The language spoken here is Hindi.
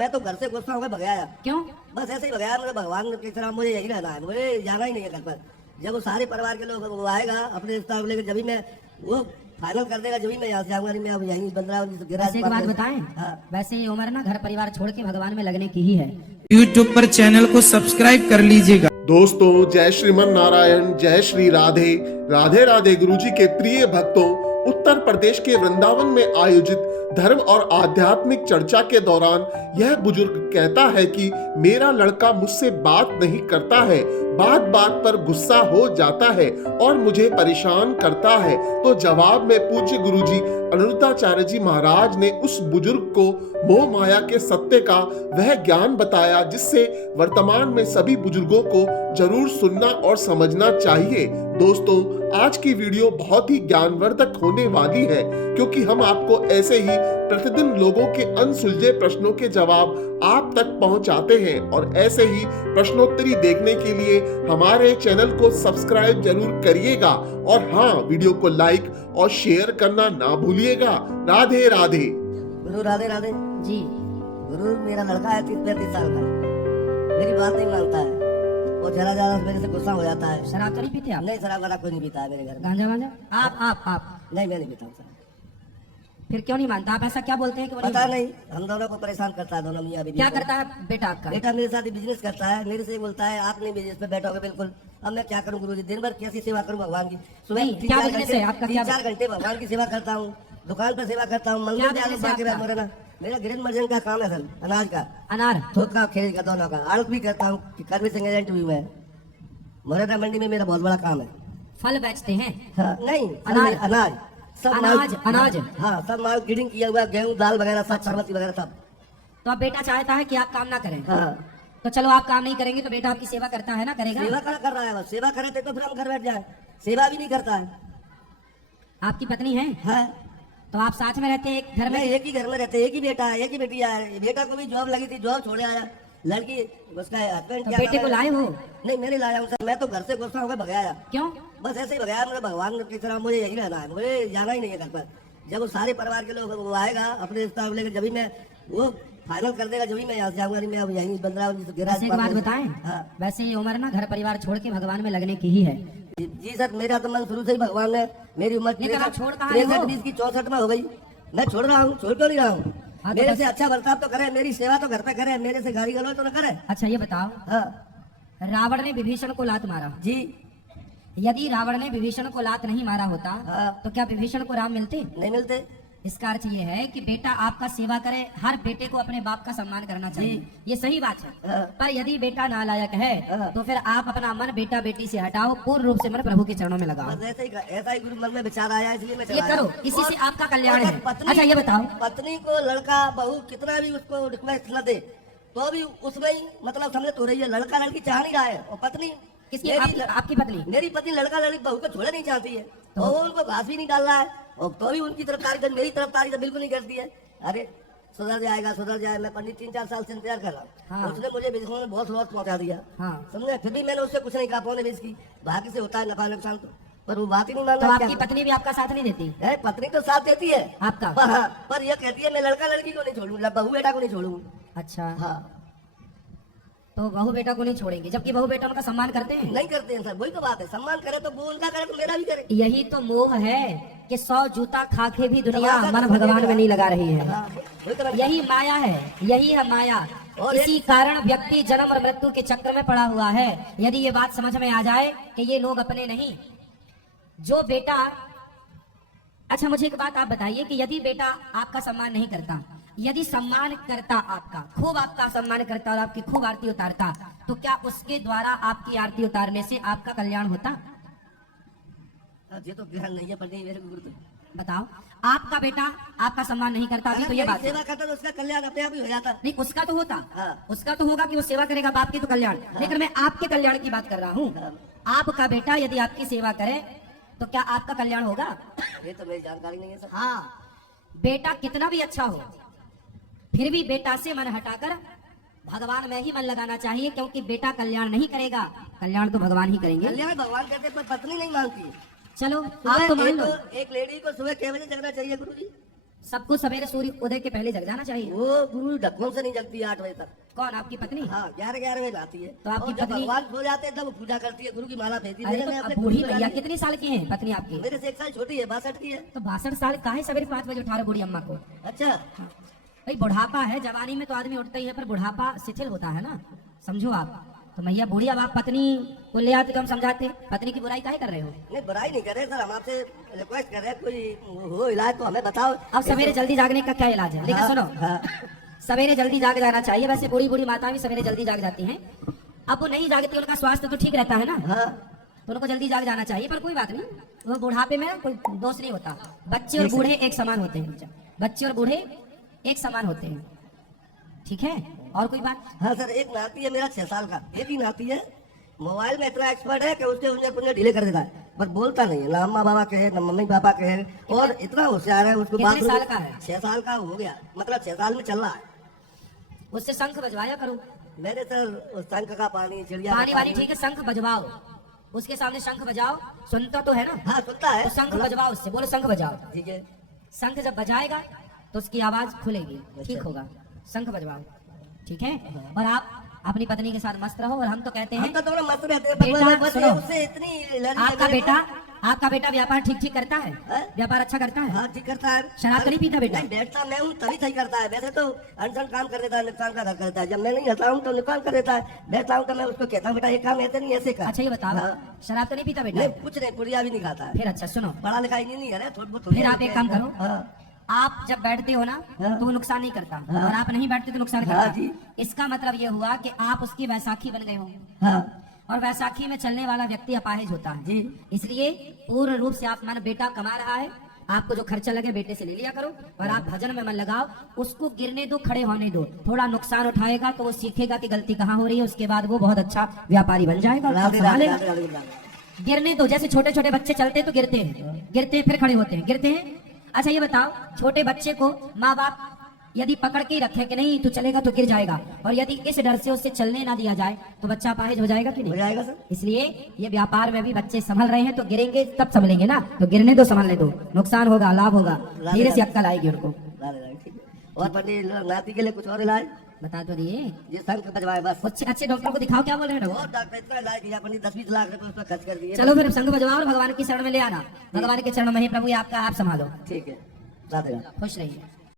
मैं तो घर से गुस्सा होकर भगाया। क्यों? बस ऐसे ही भगाया, मुझे भगवान की तरह मुझे यही रहना है, मुझे जाना ही नहीं है घर पर। जब वो सारे परिवार के लोग वो आएगा अपने रिश्ता को लेकर, जब भी मैं वो फाइनल कर देगा, जब भी मैं यहाँ से आऊंगा, नहीं मैं अब यहीं 15 वैसे एक बात बताएं, हाँ। वैसे ये उम्र ना घर परिवार छोड़ के भगवान में लगने की ही है। YouTube पर चैनल को सब्सक्राइब कर लीजिएगा। दोस्तों, जय श्रीमन नारायण, जय श्री राधे राधे राधे। गुरुजी के प्रिय भक्तों, उत्तर प्रदेश के वृंदावन में आयोजित धर्म और आध्यात्मिक चर्चा के दौरान यह बुजुर्ग कहता है कि मेरा लड़का मुझसे बात नहीं करता है, बात बात पर गुस्सा हो जाता है और मुझे परेशान करता है। तो जवाब में पूज्य गुरुजी अनिरुद्धाचार्य जी महाराज ने उस बुजुर्ग को मोह माया के सत्य का वह ज्ञान बताया जिससे वर्तमान में सभी बुजुर्गों को जरूर सुनना और समझना चाहिए। दोस्तों, आज की वीडियो बहुत ही ज्ञानवर्धक होने वाली है, क्योंकि हम आपको ऐसे ही प्रतिदिन लोगों के अनसुलझे प्रश्नों के जवाब आप तक पहुंचाते हैं। और ऐसे ही प्रश्नोत्तरी देखने के लिए हमारे चैनल को सब्सक्राइब जरूर करिएगा और हाँ, वीडियो को लाइक और शेयर करना ना भूलिएगा। राधे राधे। गुरु राधे राधे जी। गुरु, मेरा लड़का है 30-35 साल का, मेरी बात नहीं मानता है, वो जरा जरा मेरे से गुस्सा हो जाता है। शराब तो नहीं पीते आप? नहीं, शराब वाला कोई नहीं पीता है मेरे घर में। गांजा वांजा? आप नहीं, मैं नहीं पीता हूँ। फिर क्यों नहीं मानता? आप ऐसा क्या बोलते हैं कि वो पता नहीं, हम दोनों को परेशान करता है, दोनों मियां बीवी क्या को। करता है बेटा आपका? बेटा मेरे साथ ही बिजनेस करता है, मेरे से बोलता है आप नहीं बिजनेस पे बैठोगे बिल्कुल। अब मैं क्या करूं गुरुजी, दिन भर कैसी सेवा करूं भगवान की। सुबह नहीं, क्या बिजनेस है आपका? 3-4 घंटे भगवान की सेवा करता हूँ, दुकान पर सेवा करता हूँ, मंदिर क्या business है बाकी आपका? मेरा मेरा ग्रेन मर्जन का काम है सर, अनाज का, अनार? थोक का, खेत का, दोनों का। आड़त भी करता हूँ, कर्मी सिंह एजेंट भी मैं। मोरेना मंडी में मेरा बहुत बड़ा काम है। फल बेचते हैं? हाँ, नहीं, अनाज? अनाज सब अनाज? हाँ, सब माल गिडिंग किया हुआ, गेहूँ दाल वगैरह सब, सरमती वगैरह सब। तो अब बेटा चाहता है कि आप काम ना करें। हाँ, तो चलो आप काम नहीं करेंगे तो बेटा आपकी सेवा करता है ना, करेगा? सेवा कर रहा है, बस सेवा करे तो फिर हम घर बैठ जाए। सेवा भी नहीं करता है। आपकी पत्नी है? हाँ, तो आप साथ में रहते हैं एक घर में? नहीं, एक ही घर में रहते, एक ही बेटा है, एक ही बेटी है। बेटा को भी जॉब लगी थी, जॉब छोड़े आया। लड़की उसका हस्बैंड तो क्या बेटे कर को रहा है? लाए हो? नहीं, मैंने लाया हूँ सर, मैं तो घर से गुस्सा होकर भगाया। क्यों? बस ऐसे ही भगाया, मुझे भगवान की तरह मुझे यही रहना है, मुझे जाना ही नहीं है घर पर। जब वो सारे परिवार के लोग वो आएगा अपने रिश्ता को लेकर, जब भी मैं वो फाइनल कर देगा, जब भी मैं यहाँ से आऊंगा, नहीं मैं अब यहीं 15 वैसे एक बात बताएं, हाँ। वैसे ये उम्र ना घर परिवार छोड़ के भगवान में लगने की ही है। जी सर, मेरा तो मन शुरू से ही भगवान है। मेरी उम्र लेकिन आप छोड़ कहाँ रहे हो? 63 की 64 में हो गई। मैं छोड़ रहा हूँ, छोड़ क्यों नहीं रहा हूँ? हाँ, तो मेरे बस- से अच्छा बर्ताव तो करे, मेरी सेवा तो घर पे करे, मेरे से गाली गलौज तो न करे। अच्छा ये बताओ, हाँ रावण ने विभीषण को लात मारा, जी, यदि रावण ने विभीषण को लात नहीं मारा होता हाँ। तो क्या विभीषण को राम मिलते? नहीं मिलते। इसका अर्थ ये है कि बेटा आपका सेवा करे, हर बेटे को अपने बाप का सम्मान करना चाहिए, ये सही बात है। हाँ। पर यदि बेटा नालायक है हाँ। तो फिर आप अपना मन बेटा बेटी से हटाओ, पूर्ण रूप से मन प्रभु के चरणों में लगाओ। बस ऐसा ही गुरु मन में विचार आया, इसलिए मैं ये चला करो, आया। इसी से और- आपका कल्याण और है। पत्नी- अच्छा ये बताओ, पत्नी को लड़का बहू कितना भी उसको रिक्वेस्ट न दे तो भी उसमें ही मतलब समझ तो रही है, लड़का लड़की चाह नहीं रहा है। और पत्नी किसकी? मेरी आपकी पत्नी? मेरी पत्नी लड़का लड़की बहू को छोड़ना नहीं चाहती है, और वो उनको घास भी नहीं डाल रहा है, और तो भी उनकी तरफ तारीफ, मेरी तरफ तारीफ बिल्कुल नहीं करती है। अरे सुधर जाएगा, सुधर जाए, मैं पंडित 3-4 साल से इंतजार कर रहा हूँ। हाँ। उसने मुझे बिजनेस में बहुत लॉस पहुंचा दिया, हाँ। समझे। फिर भी मैंने उससे कुछ नहीं कहा, पौने बीस की भाग्य से होता है नफा नुकसान, तो पर वो बात ही नहीं मान तो रहा। आपकी पत्नी भी आपका साथ नहीं देती? है, पत्नी तो साथ देती है आपका? पर यह कहती है मैं लड़का लड़की को नहीं छोड़ूंगा, बहू बेटा को नहीं छोड़ूंगा। अच्छा हाँ, तो बहू बेटा को नहीं छोड़ेंगे, जबकि बहू बेटा उनका सम्मान करते हैं? नहीं करते हैं सर, वही तो बात है। सम्मान करे तो वो उनका करे तो मेरा भी करे। यही तो मोह है कि 100 जूता खा के भी दुनिया तमाशा मन तो भगवान में नहीं लगा रही है। हाँ, वही तो मैं- यही माया है, यही है माया। और इसी कारण व्यक्ति जन्म और मृत्यु के चक्र में पड़ा हुआ है। यदि ये बात समझ में आ जाए कि ये लोग अपने नहीं, जो बेटा, अच्छा मुझे एक बात आप बताइए कि यदि बेटा आपका सम्मान नहीं करता, यदि सम्मान करता, आपका खूब आपका सम्मान करता और आपकी खूब आरती उतारता, तो क्या उसके द्वारा आपकी आरती उतारने से आपका कल्याण होता? ये तो ज्ञान नहीं है पंडित मेरे गुरु तो। बताओ, आपका बेटा आपका सम्मान नहीं करता अभी, तो ये मेरी बात है। सेवा करता तो उसका कल्याण अपने आप ही हो जाता। नहीं, उसका तो होता, हाँ। उसका तो होगा कि वो सेवा करेगा बाप की तो कल्याण, लेकिन मैं आपके कल्याण की बात कर रहा हूँ। हाँ। आपका बेटा यदि आपकी सेवा करे तो क्या आपका कल्याण होगा? ये तो मेरी जानकारी नहीं है सर। हाँ, बेटा कितना भी अच्छा हो फिर भी बेटा से मन हटाकर भगवान में ही मन लगाना चाहिए, क्योंकि बेटा कल्याण नहीं करेगा, कल्याण तो भगवान ही करेंगे। कल्याण भगवान कहते पर पत्नी नहीं मानती। चलो आप तो मान लो, एक लेडी को सुबह 6 बजे जगना चाहिए गुरु जी। सबको सवेरे सूर्य उदय के पहले जग जाना चाहिए। वो गुरु ढक्कन से नहीं जगती है 8 बजे तक। कौन, आपकी पत्नी? हाँ 11 बजे आती है। तो आपकी और जब पत्नी- भगवान सो जाते हैं तब वो पूजा करती है, गुरु की माला फेंकती है। अरे मैंने तो अपने अब बूढ़ी गुरु को भैया जाने- कितनी साल की हैं पत्नी आपकी? मेरे से 1 साल छोटी है, 62 की है। तो 62 साल काहे सवेरे 5 बजे उठा रहे बूढ़ी अम्मा को? अच्छा भाई बुढ़ापा है, जवानी में तो आदमी उठता ही है, पर बुढ़ापा शिथिल होता है ना, समझो आप। तो मैया बूढ़ी, अब आप पत्नी को ले आते तो हम समझाते, पत्नी की बुराई काहे कर रहे हो? नहीं बुराई नहीं कर रहे सर, हम आपसे रिक्वेस्ट कर रहे हैं, कोई हो इलाज तो हमें बताओ। अब सवेरे जल्दी जागने का क्या इलाज है? लेकिन हाँ, सुनो, हाँ। सवेरे जल्दी जाग जाना चाहिए। वैसे बूढ़ी बूढ़ी माताएं भी सवेरे जल्दी जाग जाती हैं। अब वो नहीं जागती, उनका स्वास्थ्य तो ठीक रहता है ना, हाँ तो उनको जल्दी जाग जाना चाहिए। पर कोई बात नहीं, वो बुढ़ापे में कोई दोष नहीं होता। बच्चे और बूढ़े एक समान होते हैं, बच्चे और बूढ़े एक समान होते हैं, ठीक है? और कोई बात? हाँ सर, एक नाती है मेरा 6 साल का, एक ही नाती है। मोबाइल में इतना एक्सपर्ट है कि उसके उंगलियां पुंजे ढीले कर देता है, पर बोलता नहीं है। ना अम्मा बाबा के है, ना मम्मी पापा के है, और इतना होशियार है। उसको कितने बाथरूम- साल का है? 6 साल का हो गया, मतलब 6 साल में चल रहा है। उससे शंख बजवाया करो। मैंने सर उस टंक का पानी, चिड़िया का पानी वानी ठीक है, शंख बजवाओ, उसके सामने शंख बजाओ। सुनता तो है ना? हाँ सुनता है। तो शंख बजवाओ, उससे बोलो शंख बजाओ। ठीक है। शंख जब बजाएगा तो उसकी आवाज खुलेगी, ठीक होगा। शंख बजवाओ, ठीक है? और आप अपनी पत्नी के साथ मस्त रहो। और हम तो कहते हम हैं तो दोनों मस्त रहते हैं, बेटा, पर बस सुनो। उससे इतनी एलर्जी आपका है मेरे को। आपका बेटा व्यापार ठीक ठीक करता है? हाँ? व्यापार अच्छा करता है? हाँ ठीक करता है। शराब तो नहीं पीता बेटा? नहीं, बैठता मैं हूँ तभी सही करता है। वैसे तो अनशन काम कर देता है, नुकसान का घर करता है। जब मैं नहीं हटा हूँ तो नुकसान कर देता है। बैठता हूँ तो मैं उसको कहता हूँ बेटा ये काम ऐसे नहीं ऐसे कर। अच्छा ये बताओ, हाँ। शराब तो नहीं पीता बेटा? नहीं कुछ नहीं, पुड़िया भी नहीं खाता है। फिर अच्छा सुनो, पढ़ा लिखा ही नहीं है, थोड़ा बहुत। फिर आप एक काम करो, हाँ आप जब बैठते हो ना हाँ। तो वो नुकसान नहीं करता, हाँ। और आप नहीं बैठते तो नुकसान हाँ करता। जी। इसका मतलब ये हुआ कि आप उसकी वैसाखी बन गए हो, हाँ और वैसाखी में चलने वाला व्यक्ति अपाहिज होता है जी। इसलिए पूर्ण रूप से आप, मानो बेटा कमा रहा है, आपको जो खर्चा लगे बेटे से ले लिया करो, और आप भजन में मन लगाओ। उसको गिरने दो, खड़े होने दो। थोड़ा नुकसान उठाएगा तो वो सीखेगा कि गलती कहाँ हो रही है, उसके बाद वो बहुत अच्छा व्यापारी बन जाएगा और राधे राधे संभालेगा। राधे राधे राधे। गिरने दो, जैसे छोटे छोटे बच्चे चलते हैं तो गिरते हैं फिर खड़े होते हैं, गिरते हैं। अच्छा ये बताओ, छोटे बच्चे को माँ बाप यदि पकड़ के ही रखे कि नहीं तू चलेगा तो गिर जाएगा, और यदि इस डर से उससे चलने ना दिया जाए तो बच्चा अपाहिज हो जाएगा कि हो नहीं? जाएगा सर। इसलिए ये व्यापार में भी बच्चे संभल रहे हैं, तो गिरेंगे तब संभलेंगे ना, तो गिरने दो, संभलने दो, नुकसान होगा लाभ होगा, धीरे से अक्कल आएगी उनको। राधे राधे ठीक है। और पंडित नाती के लिए कुछ और इलाज? बता तो दिए। ये शंख बजवाए बस। अच्छे अच्छे डॉक्टर को दिखाओ, क्या बोल रहे हैं डॉक्टर? बहुत डॉक्टर इतना इलाज किया, पंडित 10-20 लाख रुपए उस पर खर्च कर दिए। चलो फिर संघ बजवाओ और भगवान की शरण में ले आना। भगवान के चरणों में ही प्रभु ये आपका, आप संभालो, ठीक है। राधे राधे। खुश रहिए।